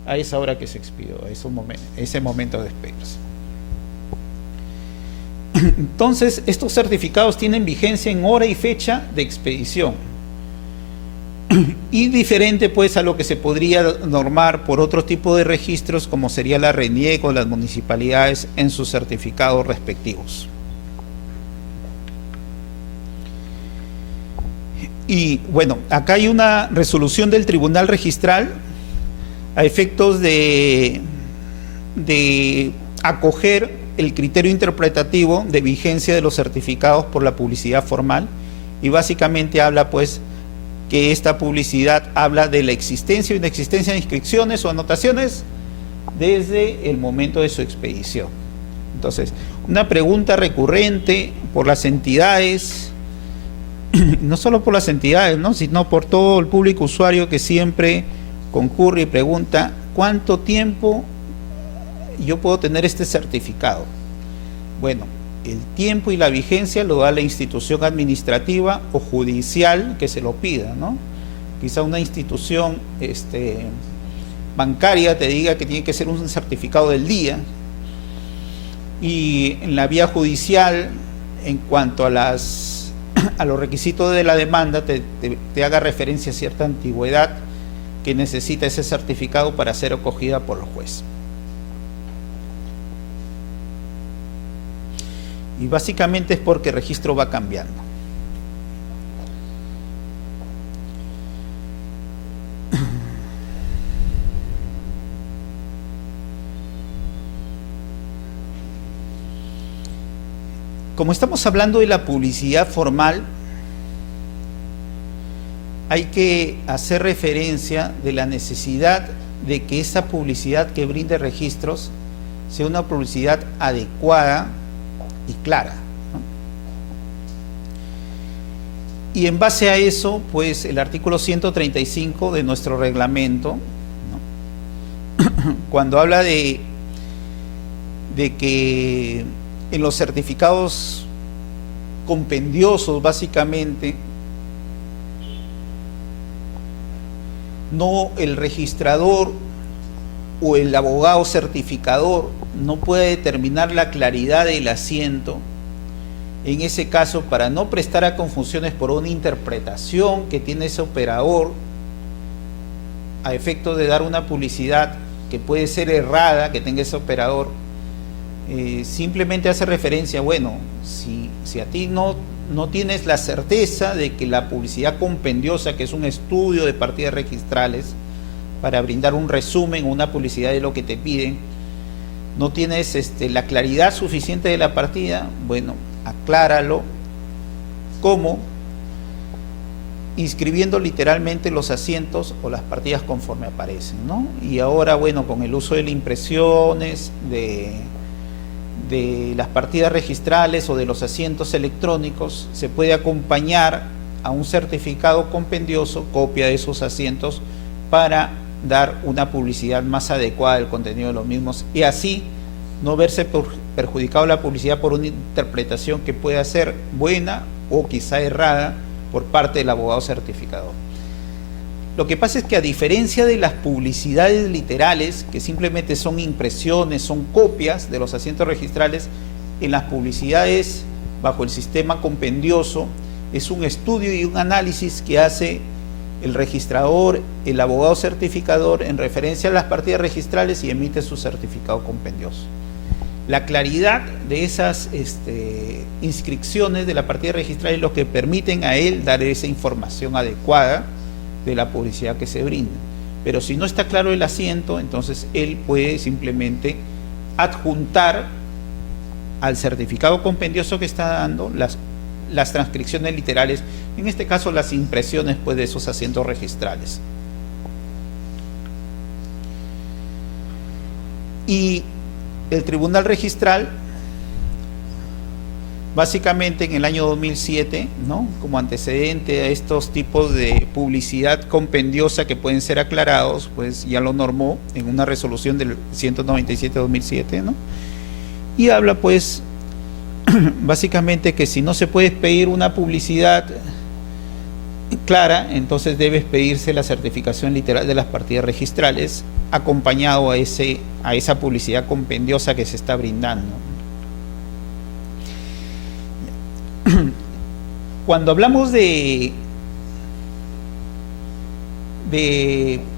A esa hora que se expidió, a ese momento de expedirse. Entonces, estos certificados tienen vigencia en hora y fecha de expedición. Y diferente pues a lo que se podría normar por otro tipo de registros, como sería la RENIEC o las municipalidades en sus certificados respectivos. Y bueno, acá hay una resolución del Tribunal Registral a efectos de acoger el criterio interpretativo de vigencia de los certificados por la publicidad formal, y básicamente habla pues que esta publicidad habla de la existencia o inexistencia de inscripciones o anotaciones desde el momento de su expedición. Entonces, una pregunta recurrente por las entidades, no solo por las entidades, ¿no?, sino por todo el público usuario que siempre concurre y pregunta: ¿cuánto tiempo yo puedo tener este certificado? Bueno, el tiempo y la vigencia lo da la institución administrativa o judicial que se lo pida, ¿no? Quizá una institución bancaria te diga que tiene que ser un certificado del día, y en la vía judicial, en cuanto a los requisitos de la demanda, te haga referencia a cierta antigüedad que necesita ese certificado para ser acogida por el juez. Y básicamente es porque el registro va cambiando. Como estamos hablando de la publicidad formal, hay que hacer referencia de la necesidad de que esa publicidad que brinde registros sea una publicidad adecuada y clara, ¿no? Y en base a eso, pues el artículo 135 de nuestro reglamento, ¿no?, cuando habla de que en los certificados compendiosos, básicamente, no, el registrador o el abogado certificador no puede determinar la claridad del asiento. En ese caso, para no prestar a confusiones por una interpretación que tiene ese operador a efecto de dar una publicidad que puede ser errada, que tenga ese operador, simplemente hace referencia: bueno, si a ti no tienes la certeza de que la publicidad compendiosa, que es un estudio de partidas registrales para brindar un resumen o una publicidad de lo que te piden, no tienes la claridad suficiente de la partida, bueno, acláralo. ¿Cómo? Inscribiendo literalmente los asientos o las partidas conforme aparecen, ¿no? Y ahora, bueno, con el uso de las impresiones, de las partidas registrales o de los asientos electrónicos, se puede acompañar a un certificado compendioso copia de esos asientos para dar una publicidad más adecuada del contenido de los mismos, y así no verse perjudicado la publicidad por una interpretación que pueda ser buena o quizá errada por parte del abogado certificador. Lo que pasa es que, a diferencia de las publicidades literales, que simplemente son impresiones, son copias de los asientos registrales, en las publicidades bajo el sistema compendioso es un estudio y un análisis que hace el registrador, el abogado certificador, en referencia a las partidas registrales, y emite su certificado compendioso. La claridad de esas inscripciones de la partida registral es lo que permiten a él dar esa información adecuada de la publicidad que se brinda. Pero si no está claro el asiento, entonces él puede simplemente adjuntar al certificado compendioso que está dando las transcripciones literales, en este caso las impresiones pues de esos asientos registrales. Y el Tribunal Registral, básicamente en el año 2007, ¿no?, como antecedente a estos tipos de publicidad compendiosa que pueden ser aclarados, pues ya lo normó en una resolución del 197-2007, ¿no? Y habla pues básicamente que si no se puede pedir una publicidad clara, entonces debes pedirse la certificación literal de las partidas registrales acompañado a esa publicidad compendiosa que se está brindando. Cuando hablamos de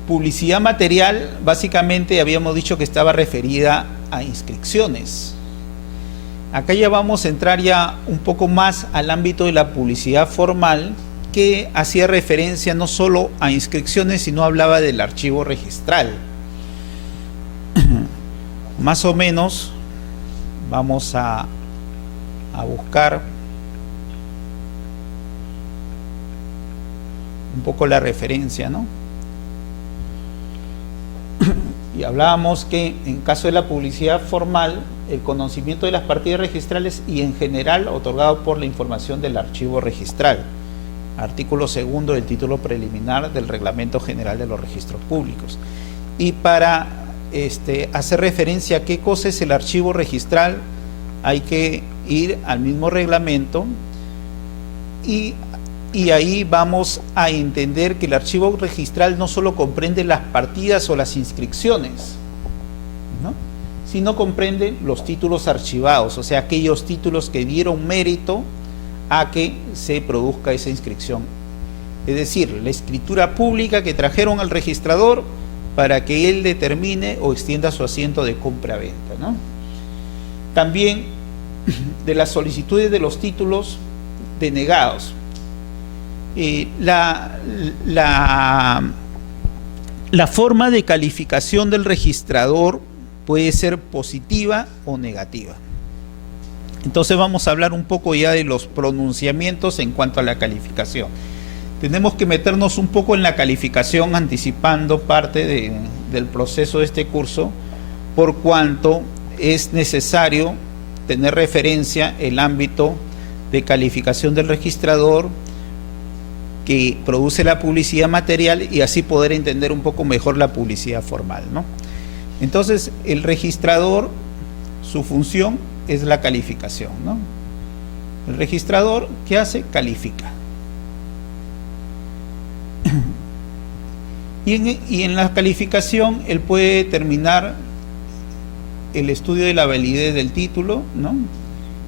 publicidad material, básicamente habíamos dicho que estaba referida a inscripciones. Acá ya vamos a entrar ya un poco más al ámbito de la publicidad formal, que hacía referencia no solo a inscripciones, sino hablaba del archivo registral. Más o menos vamos a buscar un poco la referencia, ¿no? Y hablábamos que en caso de la publicidad formal, el conocimiento de las partidas registrales y en general otorgado por la información del archivo registral, artículo 2 del título preliminar del Reglamento General de los Registros Públicos. Y para hacer referencia a qué cosa es el archivo registral, hay que ir al mismo reglamento y ahí vamos a entender que el archivo registral no solo comprende las partidas o las inscripciones, ¿no?, sino comprende los títulos archivados, o sea, aquellos títulos que dieron mérito a que se produzca esa inscripción. Es decir, la escritura pública que trajeron al registrador para que él determine o extienda su asiento de compra-venta, ¿no? También de las solicitudes de los títulos denegados. La forma de calificación del registrador puede ser positiva o negativa. Entonces vamos a hablar un poco ya de los pronunciamientos en cuanto a la calificación. Tenemos que meternos un poco en la calificación anticipando parte del proceso de este curso, por cuanto es necesario tener referencia el ámbito de calificación del registrador que produce la publicidad material y así poder entender un poco mejor la publicidad formal, ¿no? Entonces, el registrador, su función es la calificación, ¿no? El registrador, ¿qué hace? Califica. Y en la calificación, él puede determinar el estudio de la validez del título, ¿no?,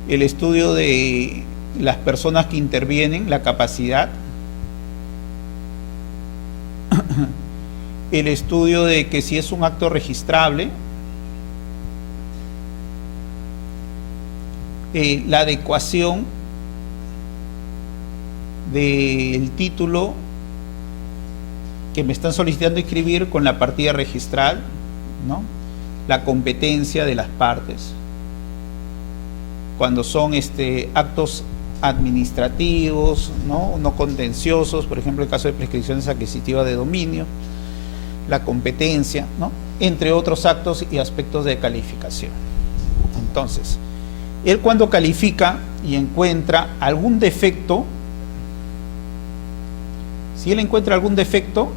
el estudio de las personas que intervienen, la capacidad, el estudio de que si es un acto registrable, la adecuación del título que me están solicitando inscribir con la partida registral, ¿no?, la competencia de las partes, cuando son actos administrativos, no contenciosos, por ejemplo el caso de prescripciones adquisitivas de dominio, la competencia, ¿no?, entre otros actos y aspectos de calificación. Entonces, él cuando califica y encuentra algún defecto, si él encuentra algún defecto,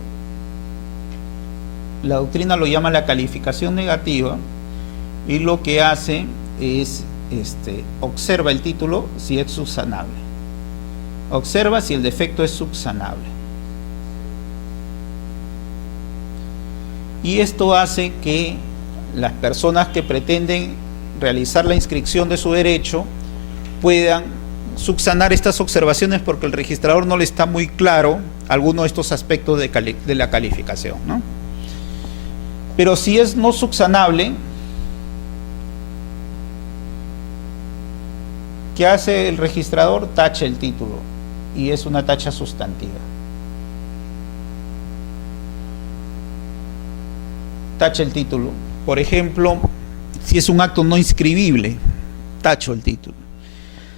la doctrina lo llama la calificación negativa, y lo que hace es observa el título si es subsanable, observa si el defecto es subsanable, y esto hace que las personas que pretenden realizar la inscripción de su derecho puedan subsanar estas observaciones, porque el registrador no le está muy claro alguno de estos aspectos de la calificación, ¿no? Pero si es no subsanable, ¿qué hace el registrador? Tacha el título, y es una tacha sustantiva. Tacha el título. Por ejemplo, si es un acto no inscribible, tacho el título.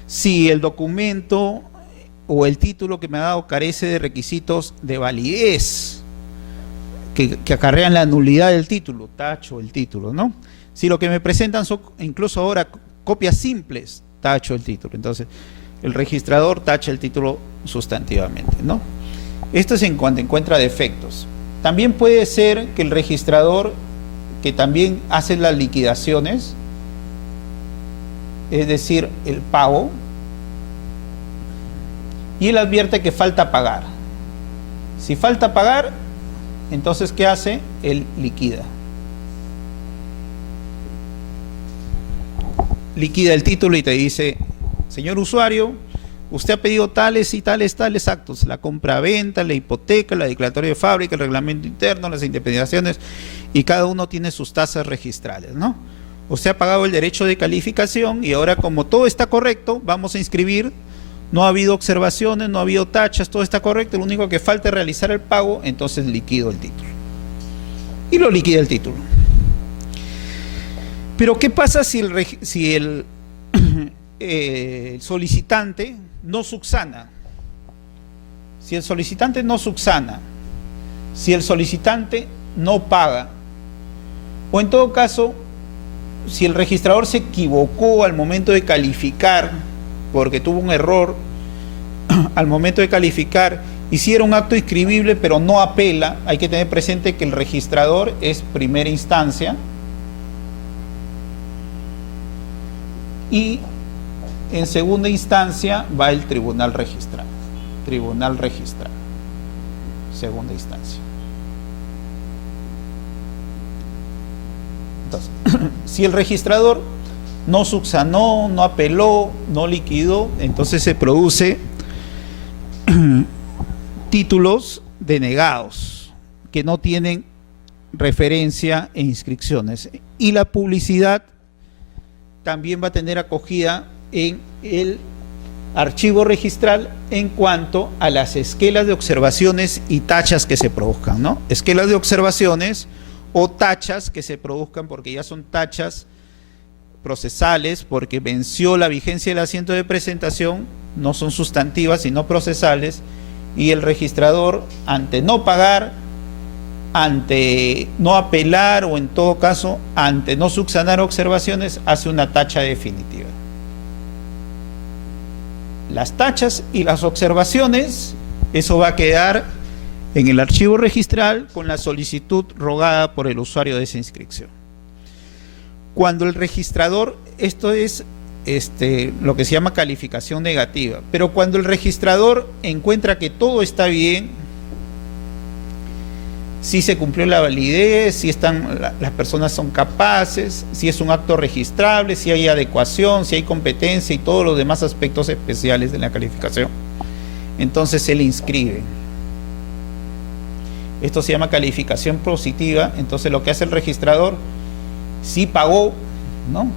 Si el documento o el título que me ha dado carece de requisitos de validez que acarrean la nulidad del título, tacho el título, ¿no? Si lo que me presentan son incluso ahora copias simples, tacho el título. Entonces, el registrador tacha el título sustantivamente, ¿no? Esto es en cuanto encuentra defectos. También puede ser que el registrador, que también hace las liquidaciones, es decir, el pago, y él advierte que falta pagar. Si falta pagar, entonces ¿qué hace? Él liquida. Liquida el título y te dice: señor usuario, usted ha pedido tales y tales actos: la compra-venta, la hipoteca, la declaratoria de fábrica, el reglamento interno, las indemnizaciones, y cada uno tiene sus tasas registrales, ¿no? Usted ha pagado el derecho de calificación y ahora, como todo está correcto, vamos a inscribir. No ha habido observaciones, no ha habido tachas, todo está correcto, lo único que falta es realizar el pago, entonces liquido el título. Y lo liquida el título. Pero ¿qué pasa si el solicitante no subsana? Si el solicitante no subsana, si el solicitante no paga, o en todo caso, si el registrador se equivocó al momento de calificar, porque tuvo un error al momento de calificar, hiciera un acto inscribible pero no apela, hay que tener presente que el registrador es primera instancia y en segunda instancia va el tribunal registral. Tribunal registral, segunda instancia. Entonces, si el registrador no subsanó, no apeló, no liquidó, entonces se produce títulos denegados que no tienen referencia e inscripciones. Y la publicidad también va a tener acogida en el archivo registral en cuanto a las esquelas de observaciones y tachas que se produzcan, ¿no? Esquelas de observaciones o tachas que se produzcan, porque ya son tachas procesales, porque venció la vigencia del asiento de presentación, no son sustantivas sino procesales, y el registrador, ante no pagar, ante no apelar o en todo caso ante no subsanar observaciones, hace una tacha definitiva. Las tachas y las observaciones, eso va a quedar en el archivo registral con la solicitud rogada por el usuario de esa inscripción. Cuando el registrador, esto es lo que se llama calificación negativa, pero cuando el registrador encuentra que todo está bien, si se cumplió la validez, si las personas son capaces, si es un acto registrable, si hay adecuación, si hay competencia y todos los demás aspectos especiales de la calificación, entonces se le inscribe. Esto se llama calificación positiva. Entonces lo que hace el registrador, si pagó, ¿no?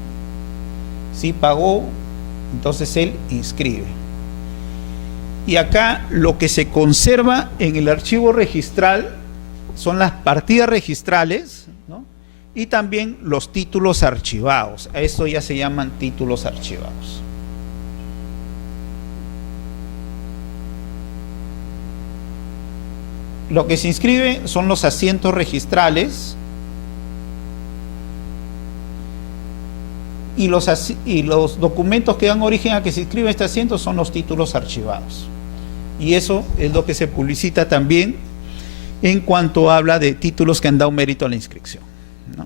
Si pagó, entonces él inscribe. Y acá lo que se conserva en el archivo registral son las partidas registrales, ¿no? Y también los títulos archivados. A esto ya se llaman títulos archivados. Lo que se inscribe son los asientos registrales y los documentos que dan origen a que se inscriba este asiento son los títulos archivados. Y eso es lo que se publicita también en cuanto habla de títulos que han dado mérito a la inscripción, ¿no?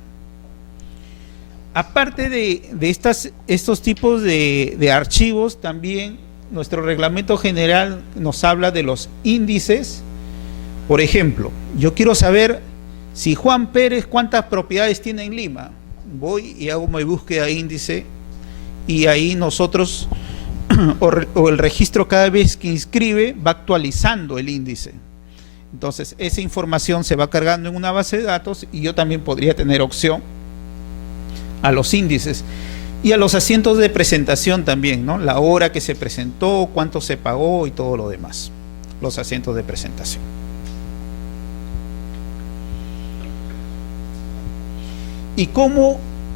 Aparte de estos tipos de archivos, también nuestro reglamento general nos habla de los índices. Por ejemplo, yo quiero saber si Juan Pérez cuántas propiedades tiene en Lima. Voy y hago mi búsqueda de índice y ahí nosotros o el registro cada vez que inscribe va actualizando el índice. Entonces esa información se va cargando en una base de datos y yo también podría tener opción a los índices y a los asientos de presentación también, ¿no? La hora que se presentó, cuánto se pagó y todo lo demás, los asientos de presentación.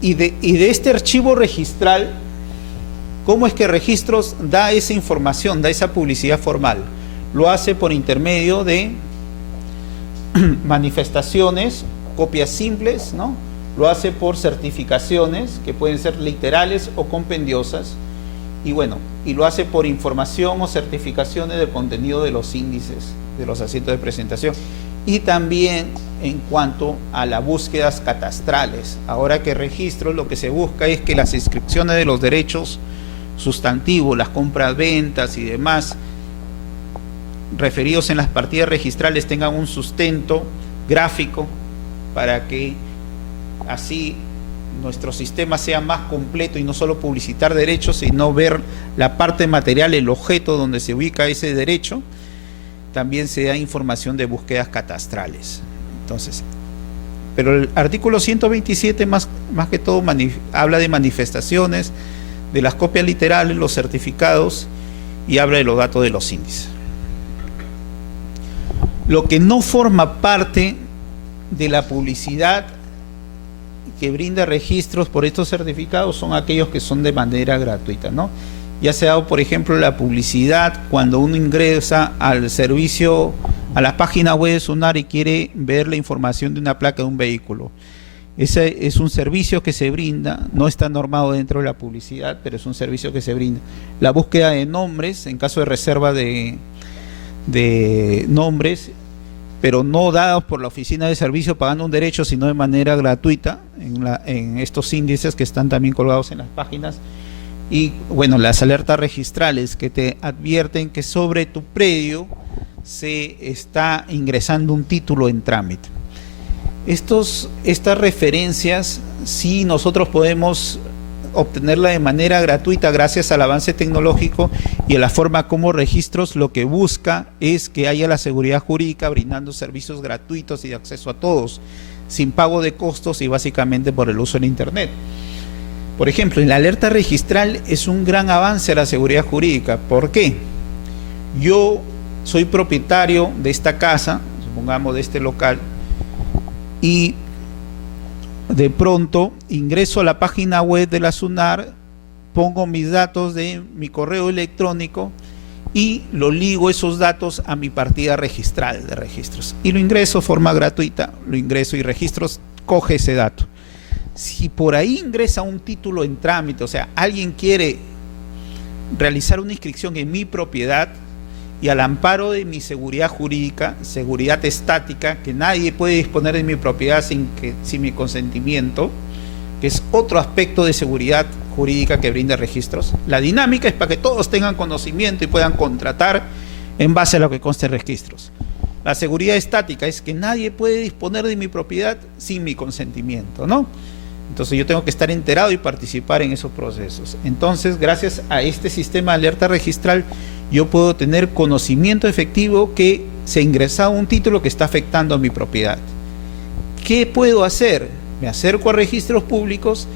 Y de este archivo registral, ¿cómo es que Registros da esa información, da esa publicidad formal? Lo hace por intermedio de manifestaciones, copias simples, ¿no? Lo hace por certificaciones, que pueden ser literales o compendiosas, y bueno, y lo hace por información o certificaciones del contenido de los índices de los asientos de presentación. Y también en cuanto a las búsquedas catastrales. Ahora que registro, lo que se busca es que las inscripciones de los derechos sustantivos, las compras, ventas y demás referidos en las partidas registrales tengan un sustento gráfico para que así nuestro sistema sea más completo y no solo publicitar derechos, sino ver la parte material, el objeto donde se ubica ese derecho. También se da información de búsquedas catastrales. Entonces, pero el artículo 127 más que todo habla de manifestaciones, de las copias literales, los certificados y habla de los datos de los índices. Lo que no forma parte de la publicidad que brinda registros por estos certificados son aquellos que son de manera gratuita, ¿no? Ya se ha dado, por ejemplo, la publicidad cuando uno ingresa al servicio, a la página web de SUNAR y quiere ver la información de una placa de un vehículo. Ese es un servicio que se brinda, no está normado dentro de la publicidad, pero es un servicio que se brinda. La búsqueda de nombres, en caso de reserva de nombres, pero no dados por la oficina de servicio pagando un derecho, sino de manera gratuita, en estos índices que están también colgados en las páginas. Y bueno, las alertas registrales que te advierten que sobre tu predio se está ingresando un título en trámite. Estas referencias, sí, nosotros podemos obtenerla de manera gratuita gracias al avance tecnológico y a la forma como registros lo que busca es que haya la seguridad jurídica brindando servicios gratuitos y de acceso a todos, sin pago de costos y básicamente por el uso del Internet. Por ejemplo, en la alerta registral es un gran avance a la seguridad jurídica. ¿Por qué? Yo soy propietario de esta casa, supongamos de este local, y de pronto ingreso a la página web de la SUNAR, pongo mis datos de mi correo electrónico y lo ligo esos datos a mi partida registral de registros y lo ingreso de forma gratuita, lo ingreso y registros coge ese dato. Si por ahí ingresa un título en trámite, o sea, alguien quiere realizar una inscripción en mi propiedad y al amparo de mi seguridad jurídica, seguridad estática, que nadie puede disponer de mi propiedad sin mi consentimiento, que es otro aspecto de seguridad jurídica que brinda registros. La dinámica es para que todos tengan conocimiento y puedan contratar en base a lo que conste en registros. La seguridad estática es que nadie puede disponer de mi propiedad sin mi consentimiento, ¿no? Entonces yo tengo que estar enterado y participar en esos procesos. Entonces, gracias a este sistema de alerta registral, yo puedo tener conocimiento efectivo que se ha ingresado un título que está afectando a mi propiedad. ¿Qué puedo hacer? Me acerco a registros públicos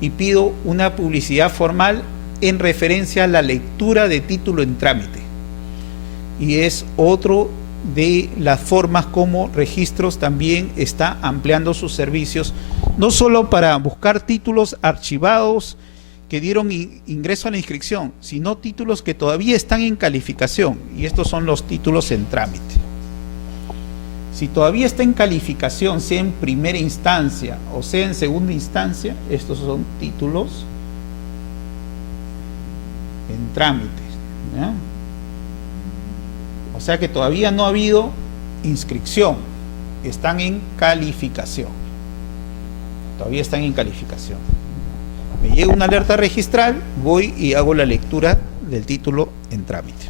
y pido una publicidad formal en referencia a la lectura de título en trámite. Y es otro de las formas como registros también está ampliando sus servicios, no solo para buscar títulos archivados que dieron ingreso a la inscripción, sino títulos que todavía están en calificación, y estos son los títulos en trámite. Si todavía está en calificación, sea en primera instancia o sea en segunda instancia, estos son títulos en trámite, ¿ya? O sea que todavía no ha habido inscripción, están en calificación. Todavía están en calificación. Me llega una alerta registral, voy y hago la lectura del título en trámite.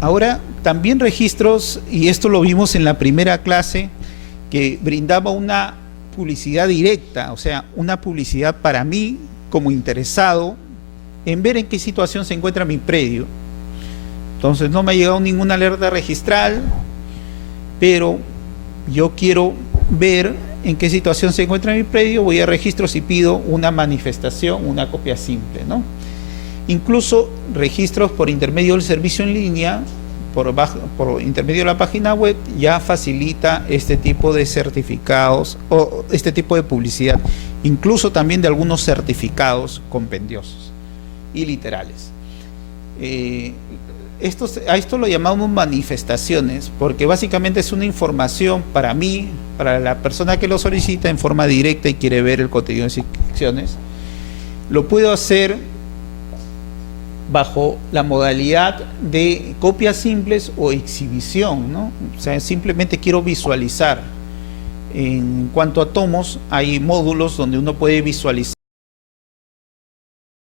Ahora, también registros, y esto lo vimos en la primera clase, que brindaba una publicidad directa, o sea, una publicidad para mí como interesado en ver en qué situación se encuentra mi predio. Entonces no me ha llegado ninguna alerta registral, pero yo quiero ver en qué situación se encuentra mi predio, voy a registros y pido una manifestación, una copia simple, ¿no? Incluso registros por intermedio del servicio en línea, por intermedio de la página web, ya facilita este tipo de certificados o este tipo de publicidad, incluso también de algunos certificados compendiosos y literales. A esto lo llamamos manifestaciones, porque básicamente es una información para mí, para la persona que lo solicita en forma directa y quiere ver el contenido de inscripciones. Lo puedo hacer bajo la modalidad de copias simples o exhibición, ¿no? O sea, simplemente quiero visualizar. En cuanto a tomos, hay módulos donde uno puede visualizar